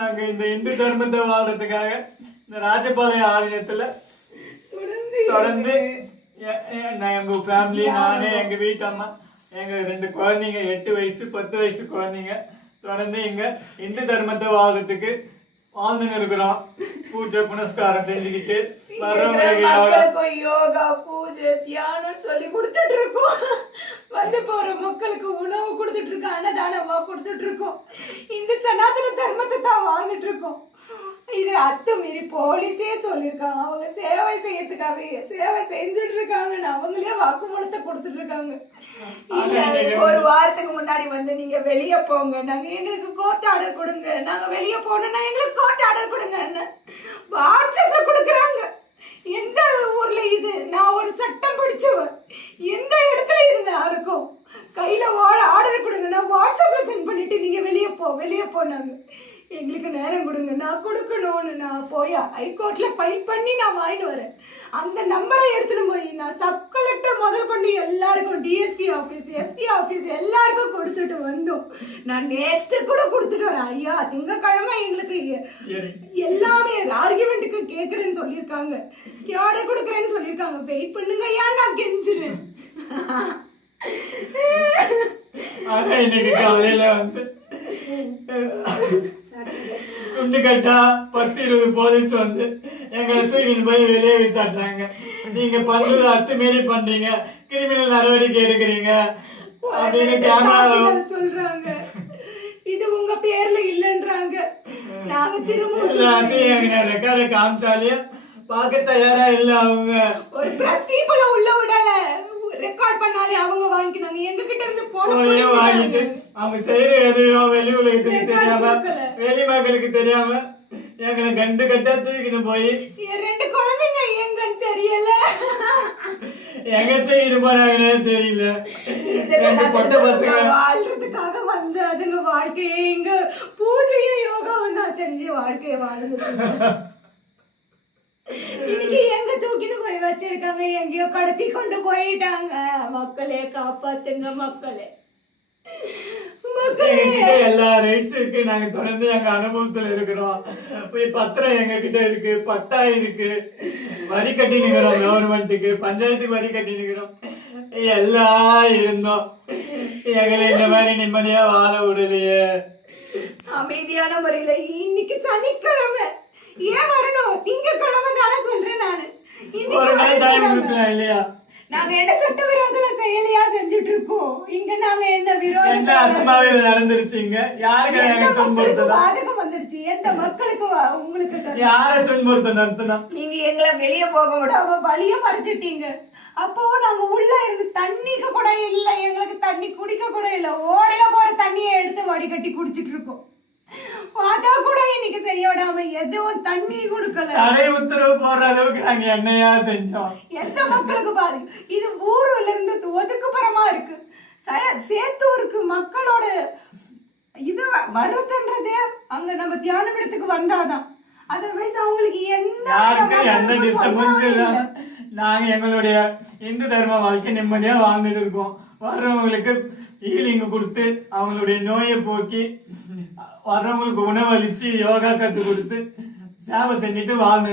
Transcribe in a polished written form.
நாங்க இந்த இந்து தர்மத்தை வாழ்றதுக்காக இந்த ராஜபாளையம் ஆலயத்துல தொடர்ந்து எங்க ஃபேமிலி, நானு, எங்க வீட்டு அம்மா, எங்க 2 குழந்தைங்க, 8 வயசு 10 வயசு குழந்தைங்க தொடர்ந்து இங்க இந்து தர்மத்தை வாழ்றதுக்கு வாழ்ந்துன்னு இருக்கிறோம். பூஜை புனஸ்காரம் செஞ்சுக்கிட்டு யோகா பூஜை தியானம் சொல்லி கொடுத்துட்டு இருக்கோம். வந்து போற மக்களுக்கு உணவு கொடுத்துட்டு இருக்கோம், அன்னதானமா கொடுத்துட்டு இருக்கோம். இந்த சனாதன தர்மத்தை தான் வாழ்ந்துட்டு இருக்கோம். இது அத்துமீறி போலீஸே சொல்லியிருக்காங்க, அவங்க சேவை செய்யறதுக்காக சேவை செஞ்சுட்டு இருக்காங்க. அவங்களே வாக்குமூலத்தை கொடுத்துட்டு இருக்காங்க. ஒரு வாரத்துக்கு முன்னாடி வந்து நீங்க வெளியே போங்க, நாங்க எங்களுக்கு கோர்ட் ஆர்டர் கொடுங்க, நாங்க வெளியே போனோம்னா எங்களுக்கு கோர்ட் ஆர்டர் கொடுங்க வாட்ஸ்அப்ல கொடுக்குறாங்க. எந்த ஊர்ல இது? நான் ஒரு சட்டம் படிச்சவன், எந்த இடத்துல இது இருக்கும்? கையில ஆர்டர் கொடுங்க, நான் வாட்ஸ்அப்ல சென்ட் பண்ணிட்டு நீங்க வெளியே போனாங்க. எங்களுக்கு நேரம் கொடுங்க, நான் கொடுக்கணும்னு நான் போய் ஹைகோர்ட்ல ஃபைல் பண்ணி நான் வாங்கிட்டு வரேன். அந்த நம்பரை எடுத்துட்டு போய் நான் சப் கலெக்டர் முதல் கொண்டு எல்லாருக்கும், டிஎஸ்பி ஆஃபீஸ், எஸ்பி ஆஃபீஸ் எல்லாருக்கும் கொடுத்துட்டு வந்தோம். நான் நேற்று கூட கொடுத்துட்டு வரேன். ஐயா திங்கக்கிழமை எங்களுக்கு எல்லாமே ஆர்கியூமெண்ட்டுக்கு கேட்குறேன்னு சொல்லியிருக்காங்க, ஆர்டர் கொடுக்குறேன்னு சொல்லியிருக்காங்க. வெயிட் பண்ணுங்க ஐயா, நான் கெஞ்சிறேன். இன்னைக்கு காலையில வந்து குண்டு கட்டா 10-20 போலீஸ் வந்து எங்க தூக்கிட்டு போய் வெளியே விசாட்டுறாங்க. நீங்க பண்றது அத்துமீறி பண்றீங்க, கிரிமினல் நடவடிக்கை எடுக்கிறீங்க அப்படின்னு கேமரா சொல்றாங்க. இது உங்க பேர்ல இல்லன்றாங்க. நாங்க திரும்ப ரெக்கார்ட காமிச்சாலே பார்க்க தயாரா இல்ல. அவங்க ஒரு பிரஸ் பீப்புள உள்ள விடல, ரெக்கார்ட் பண்ணாலே அவங்க வாங்கினாங்க. எங்க கிட்ட இருந்து போன வாங்கிட்டு அவங்க செய்யற எதையோ வெளி உலகத்துக்கு தெரியாம, வெளி மக்களுக்கு தெரியாம எங்களை கண்டு கட்டா தூக்கிட்டு போய் 2 குழந்தைங்க எங்கன்னு தெரியல, எங்க தூக்கிட்டு போறாங்கன்னே தெரியல. 2 பொட்ட பசங்க வாழ்றதுக்காக வந்து அதுங்க வாழ்க்கையை இங்க பூஜையும் யோகாவும் தான் செஞ்சு வாழ்க்கையை வாழ்ந்து இன்னைக்கு எங்க தூக்கிட்டு போய் வச்சிருக்காங்க, எங்கேயோ கடத்தி கொண்டு போயிட்டாங்க. மக்களே காப்பாத்துங்க, மக்களே எல்லா ரைட்ஸ் இருக்கு. நாங்க தொடர்ந்து எங்க அனுபவத்துல இருக்கிறோம். பத்திரம் எங்க கிட்ட இருக்கு, பட்டா இருக்கு, வரி கட்டி நிக்கிறோம், கவர்மெண்ட்டுக்கு பஞ்சாயத்துக்கு வரி கட்டி நிக்கிறோம். எல்லாம் இருந்தோம், எங்களை இந்த மாதிரி நிம்மதியா வாழ விடலையே. அமைதியான முறையில இன்னைக்கு சனிக்கிழமை ஏன் வரணும்? திங்கக்கிழமை தானே சொல்றேன் நானு. ஒரு நாள் டைம் கொடுக்கலாம் இல்லையா? நாங்க என்ன சட்ட விரோதத்துல செயலியா செஞ்சுட்டு இருக்கோம் இங்க? நாங்க என்ன விரோதம் அசம்பாவிதம் நடந்துருச்சுங்க? யாருக்கு துன்புறுத்தம் பாதகம் வந்துருச்சு? எந்த மக்களுக்கு உங்களுக்கு யார துன்புறுத்தம் நடத்தினா? நீங்க எங்களை வெளியே போக விடாம வழிய மறைச்சிட்டீங்க. அப்போ நாங்க உள்ள இருந்து தண்ணிக்கு கூட இல்ல, எங்களுக்கு தண்ணி குடிக்க கூட இல்ல. ஓடையில போற தண்ணியை எடுத்து வடிகட்டி குடிச்சிட்டு இருக்கோம். பார்த்தா கூட இன்னைக்கு செய்ய விடாம எதுவும் தண்ணி கொடுக்கல. தடை உத்தரவு போடுற அளவுக்கு நாங்க என்னையா செஞ்சோம்? எந்த மக்களுக்கு பாதி? இது ஊர்ல இருந்து ஒதுக்குப்புறமா இருக்கு, சேத்தூருக்கு மக்களோட இது வர்றதுன்றதே அங்க நம்ம தியானம் இடத்துக்கு வந்தாதான். அதர்வைஸ் அவங்களுக்கு எந்த டிஸ்டர்பன்ஸ் இல்ல. நாங்க எங்களுடைய இந்து தர்ம வாழ்க்கை நிம்மதியா வாழ்ந்துட்டு இருக்கோம். வர்றவங்களுக்கு ஹீலிங் கொடுத்து அவங்களுடைய நோயை போக்கி, வர்றவங்களுக்கு உணவளிச்சு யோகா கத்து கொடுத்து சேவை செஞ்சுட்டு வாழ்ந்து